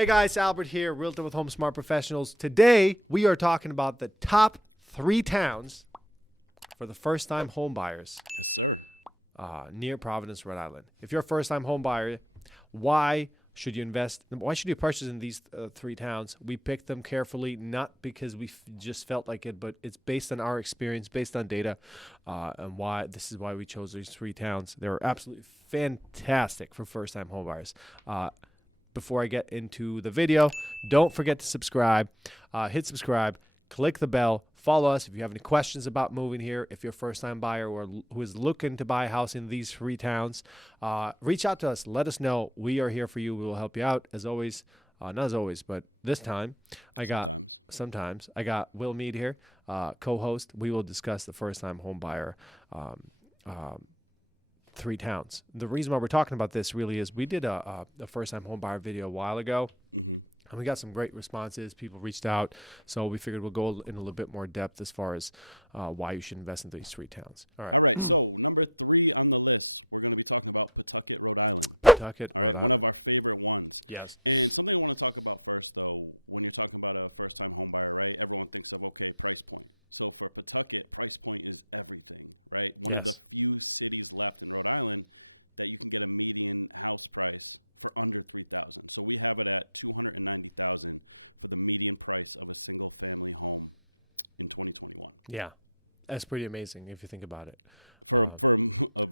Hey guys, Albert here, Realtor with Home Smart Professionals. Today, we are talking about the top 3 towns for the first-time home buyers near Providence, Rhode Island. If you're a first-time home buyer, why should you invest? Why should you purchase in these 3 towns? We picked them carefully, not because we just felt like it, but it's based on our experience, based on data, and why this is why we chose these 3 towns. They're absolutely fantastic for first-time home buyers. Before I get into the video, don't forget to subscribe. Hit subscribe, click the bell, follow us if you have any questions about moving here. If you're a first-time buyer or who is looking to buy a house in these 3 towns, reach out to us. Let us know. We are here for you. We will help you out. As always, not as always, but this time, I got Will Mead here, co-host. We will discuss the first-time home buyer 3 towns. The reason why we're talking about this really is we did a first-time home buyer video a while ago, and we got some great responses. People reached out, so we figured we'll go in a little bit more depth as far as why you should invest in these 3 towns. All right. So number 3 on the list, we're going to be talking about Pawtucket, Rhode Island. Pawtucket, Rhode Island. Our favorite one. Yes. What we want to talk about first, though, when we talk about a first-time home buyer, right? Everyone thinks of, okay, price point. So for Pawtucket, price point is everything, right? Yes. Few cities left in Rhode Island that you can get a median house price for under $3,000. So we have it at $290,000 for the median price of a single-family home in 2021. Yeah. That's pretty amazing if you think about it. For a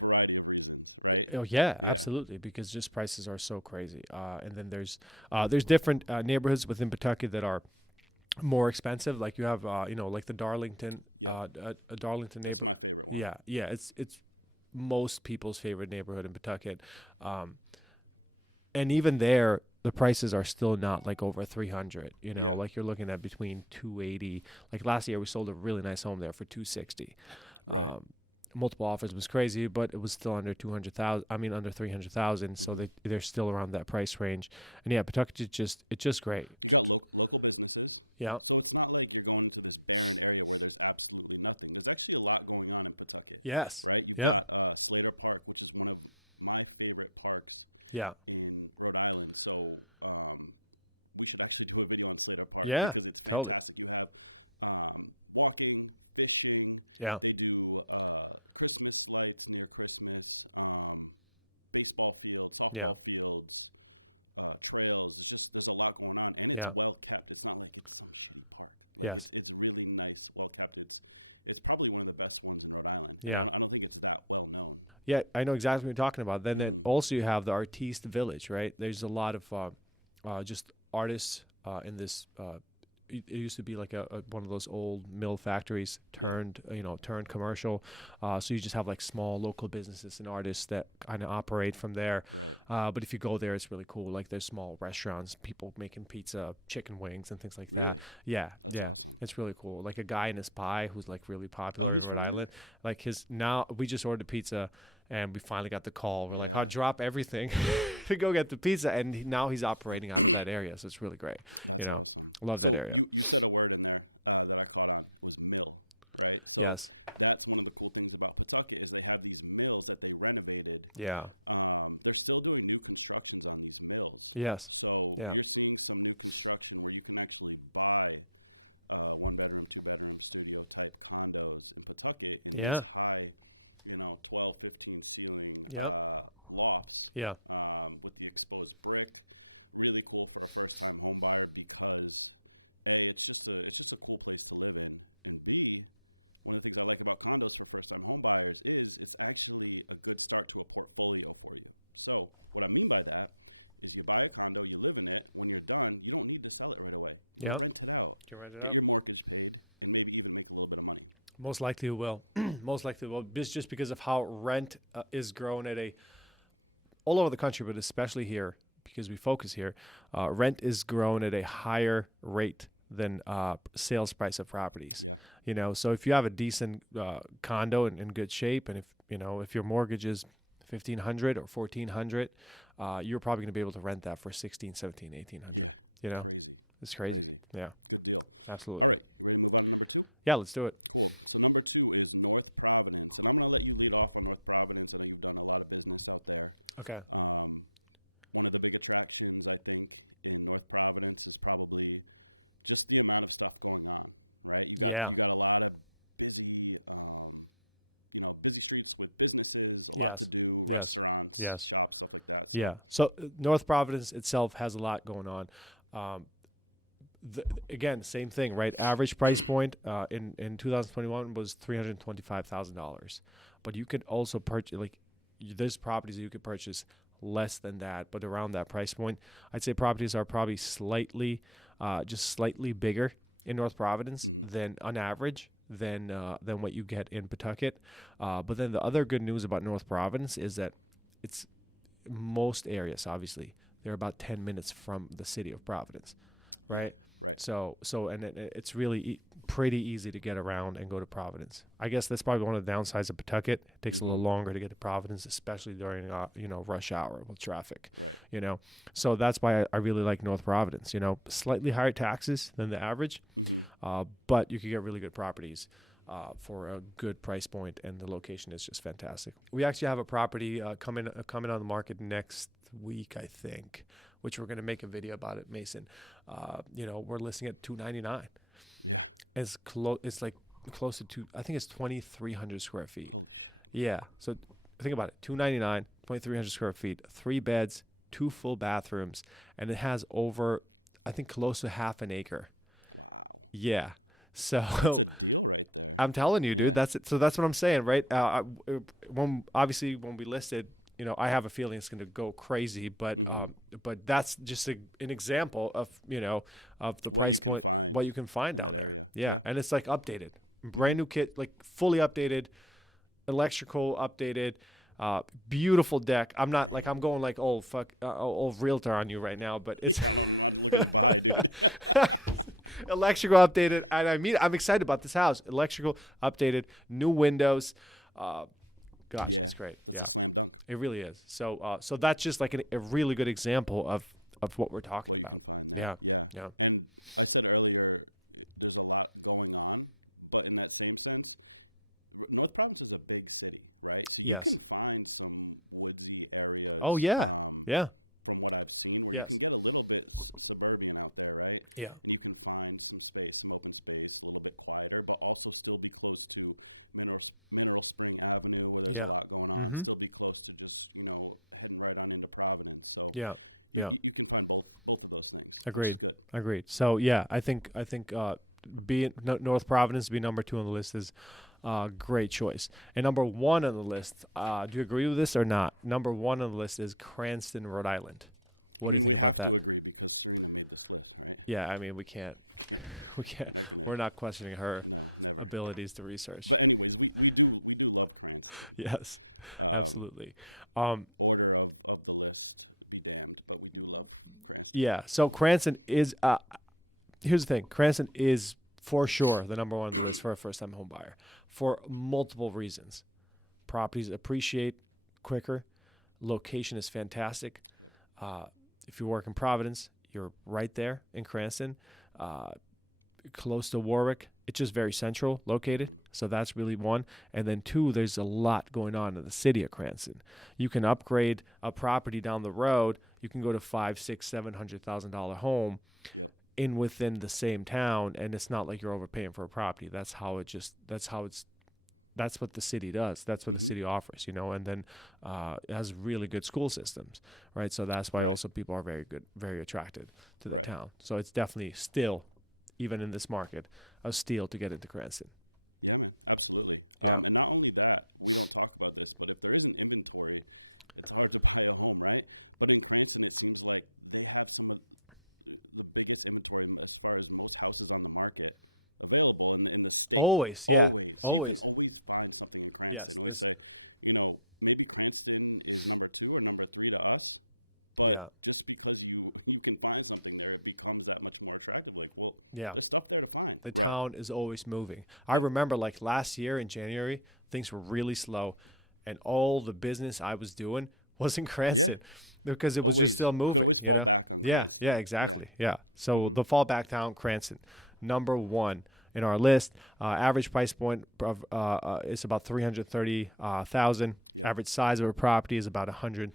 variety of reasons, right? Oh yeah, absolutely, because just prices are so crazy. And then there's different neighborhoods within Pawtucket that are more expensive. Like you have, like the Darlington, a Darlington neighborhood. Yeah, it's most people's favorite neighborhood in Pawtucket. And even there, the prices are still not like over 300. Like you're looking at between 280. Like last year, we sold a really nice home there for 260. Multiple offers was crazy, but it was still under 200,000. I mean, under 300,000. So they're still around that price range. And yeah, Pawtucket is just great. Yeah. So it's not like you're going to this bad area where there's absolutely nothing. There's actually a lot going on in Pawtucket. Yes. Right? Yeah. Slater Park, which is one of my favorite parks Yeah. in Rhode Island. So we should actually put a video on Slater Park. Yeah. Because it's Totally. fantastic. You have walking, fishing. Yeah. They do Christmas lights near Christmas, baseball fields, Yeah. softball fields, trails. There's a lot going on. And Yeah. it's well kept. It's not like it's Yes. It's really nice, well kept. It's probably one of the best ones in Rhode Island. Yeah. I don't think it's that well known. Yeah, I know exactly what you're talking about. Then also you have the Artiste Village, right? There's a lot of just artists in this. It used to be like one of those old mill factories turned commercial. So you just have like small local businesses and artists that kind of operate from there. But if you go there, it's really cool. Like there's small restaurants, people making pizza, chicken wings, and things like that. Yeah, it's really cool. Like a guy in his pie who's like really popular in Rhode Island. Like now we just ordered pizza. And we finally got the call. We're like, "I'll drop everything to go get the pizza." And now he's operating out of that area, so it's really great. Love that area. You said a word in there that I caught on was the mill, right? So Yes. that's one of the cool things about Pawtucket is they have these mills that they renovated. Yeah. They're still doing new constructions on these mills. Yes. So Yeah. you're seeing some new construction where you can actually buy 1-bedroom, 2-bedroom, studio type condos in Pawtucket. Yeah. High, 12, 15 ceiling Yep. lofts. Yeah. With the exposed brick. Really cool for a first-time home buyer because it's just a cool place to live in. And B, one of the things I like about condos for first-time home buyers is it's actually a good start to a portfolio for you. So what I mean by that is you buy a condo, you live in it. When you're done, you don't need to sell it right away. Yep. Rent it out. Can you rent it out? Pay your mortgage rate, and maybe you can make a little bit of money. Most likely it will. Most likely it will. Just because of how rent is grown all over the country, but especially here because we focus here. Rent is grown at a higher rate than sales price of properties. So if you have a decent condo in good shape, and if your mortgage is $1,500 or $1,400, you're probably going to be able to rent that for $1,600, $1,700, $1,800. It's crazy. Yeah, absolutely. Yeah, let's do it. Number 2 is North Providence. I'm going to let you lead off on North Providence. I've done a lot of business out there. Okay. One of the big attractions, I think, in North Providence probably just the amount of stuff going on, right? Yeah. Got a lot of busy, busy streets with businesses. Yes. Yes. Restaurants, Yes. shops, stuff like that. Yeah. So North Providence itself has a lot going on. Again, same thing, right? Average price point in 2021 was $325,000, but you could also purchase there's properties that you could purchase less than that, but around that price point. I'd say properties are probably just slightly bigger in North Providence than on average than what you get in Pawtucket. But then the other good news about North Providence is that it's most areas, obviously, they're about 10 minutes from the city of Providence, right? So it's really pretty easy to get around and go to Providence. I guess that's probably one of the downsides of Pawtucket. It takes a little longer to get to Providence, especially during rush hour with traffic, So that's why I really like North Providence. Slightly higher taxes than the average, but you can get really good properties for a good price point, and the location is just fantastic. We actually have a property coming on the market next week, I think, which we're going to make a video about it, Mason. We're listing at $299. It's like close to I think it's 2,300 square feet. Yeah. So think about it. $299, 2,300 square feet, 3 beds, 2 full bathrooms, and it has over, I think, close to half an acre. Yeah. So I'm telling you, dude, that's it. So that's what I'm saying, right? When we listed, I have a feeling it's going to go crazy, but that's just an example of of the price point, what you can find down there. Yeah, and it's like updated, brand new kit, like fully updated, electrical updated, beautiful deck. I'm not like I'm going like old realtor on you right now, but it's electrical updated, and I'm excited about this house. Electrical updated, new windows. Gosh, it's great. Yeah. It really is. So that's just like a really good example of what we're talking about. Yeah. And I said earlier, there's a lot going on, but in that same sense, North Providence is a big city, right? Yes. You can find some woodsy areas. Oh, yeah. Yeah. From what I've seen. Yes. You get a little bit suburban out there, right? Yeah. You can find some space, some open space, a little bit quieter, but also still be close to Mineral Spring Avenue, where there's a lot going on. Mm-hmm. Still be close to just, heading right on into Providence. So Yeah. you can find both of those things. Agreed. So yeah, I think North Providence be number 2 on the list is a great choice. And number 1 on the list, do you agree with this or not? Number 1 on the list is Cranston, Rhode Island. What do you think about that? Yeah, I mean, we can't. We're not questioning her abilities to research. Yes, absolutely. Yeah, so Cranston is, here's the thing. Cranston is for sure the number 1 on the list for a first-time home buyer for multiple reasons. Properties appreciate quicker. Location is fantastic. If you work in Providence, you're right there in Cranston, close to Warwick. It's just very central located. So that's really 1. And then 2, there's a lot going on in the city of Cranston. You can upgrade a property down the road. You can go to $500,000, $600,000, $700,000 home within the same town, and it's not like you're overpaying for a property. That's what the city does. That's what the city offers, and then it has really good school systems, right? So that's why also people are very attracted to that town. So it's definitely still, even in this market, a steal to get into Cranston. Absolutely. Yeah. Not only that, we talked about this, but if there is an inventory, it's hard to buy a home, right? But in Cranston, it seems like they have some of the biggest inventory as far as most houses on the market available in the state. Always, yeah. Always. At least find something in Cranston. Yes. There's. Maybe Cranston is number 2 or number 3 to us. But Yeah. just because you can find something there, it becomes that much more attractive. Like, well, Yeah. there's stuff there to find. The town is always moving. I remember like last year in January, things were really slow, and all the business I was doing was in Cranston because it was just still moving, Yeah, exactly. Yeah. So the fallback town, Cranston, number 1 in our list. Average price point is about $330,000. Average size of a property is about 1,200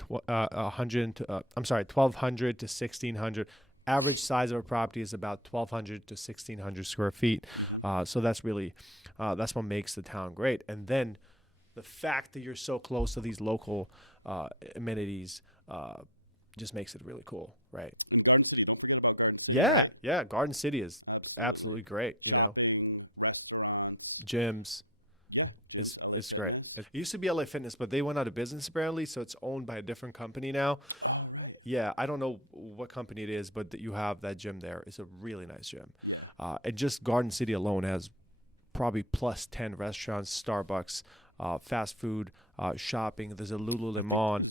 to 1,600. Average size of a property is about 1,200 to 1,600 square feet. So that's really, that's what makes the town great. And then the fact that you're so close to these local amenities just makes it really cool, right? Garden City, don't forget about Garden City. Yeah. Garden City is absolutely great, you know. Shopping, restaurants. Gyms. Yeah. It's great. It used to be LA Fitness, but they went out of business apparently, so it's owned by a different company now. Yeah, I don't know what company it is, but you have that gym there. It's a really nice gym. And just Garden City alone has probably plus 10 restaurants, Starbucks, fast food, shopping. There's a Lululemon.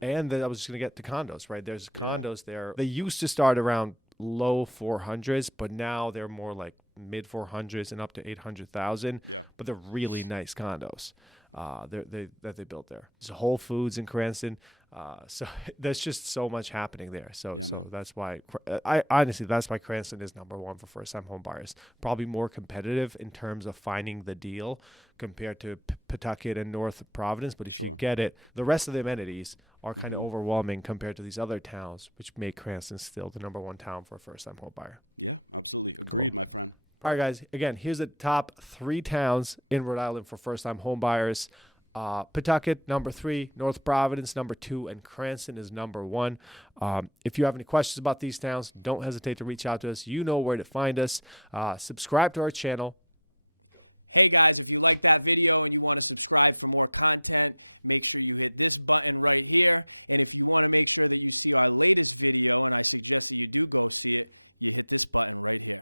And then I was just going to get to condos, right? There's condos there. They used to start around low 400s, but now they're more like mid 400s and up to 800,000. But they're really nice condos that they built there. There's Whole Foods in Cranston. So there's just so much happening there. So that's why that's why Cranston is number one for first-time home buyers. Probably more competitive in terms of finding the deal compared to Pawtucket and North Providence. But if you get it, the rest of the amenities are kind of overwhelming compared to these other towns, which make Cranston still the number one town for a first-time home buyer. Cool. All right, guys. Again, here's the top 3 towns in Rhode Island for first-time home buyers. Pawtucket, number 3, North Providence, number 2, and Cranston is number 1. If you have any questions about these towns, don't hesitate to reach out to us. You know where to find us. Subscribe to our channel. Hey guys, if you like that video and you want to subscribe for more content, make sure you hit this button right here. And if you want to make sure that you see our latest video, and I suggest you do go see it, hit this button right here.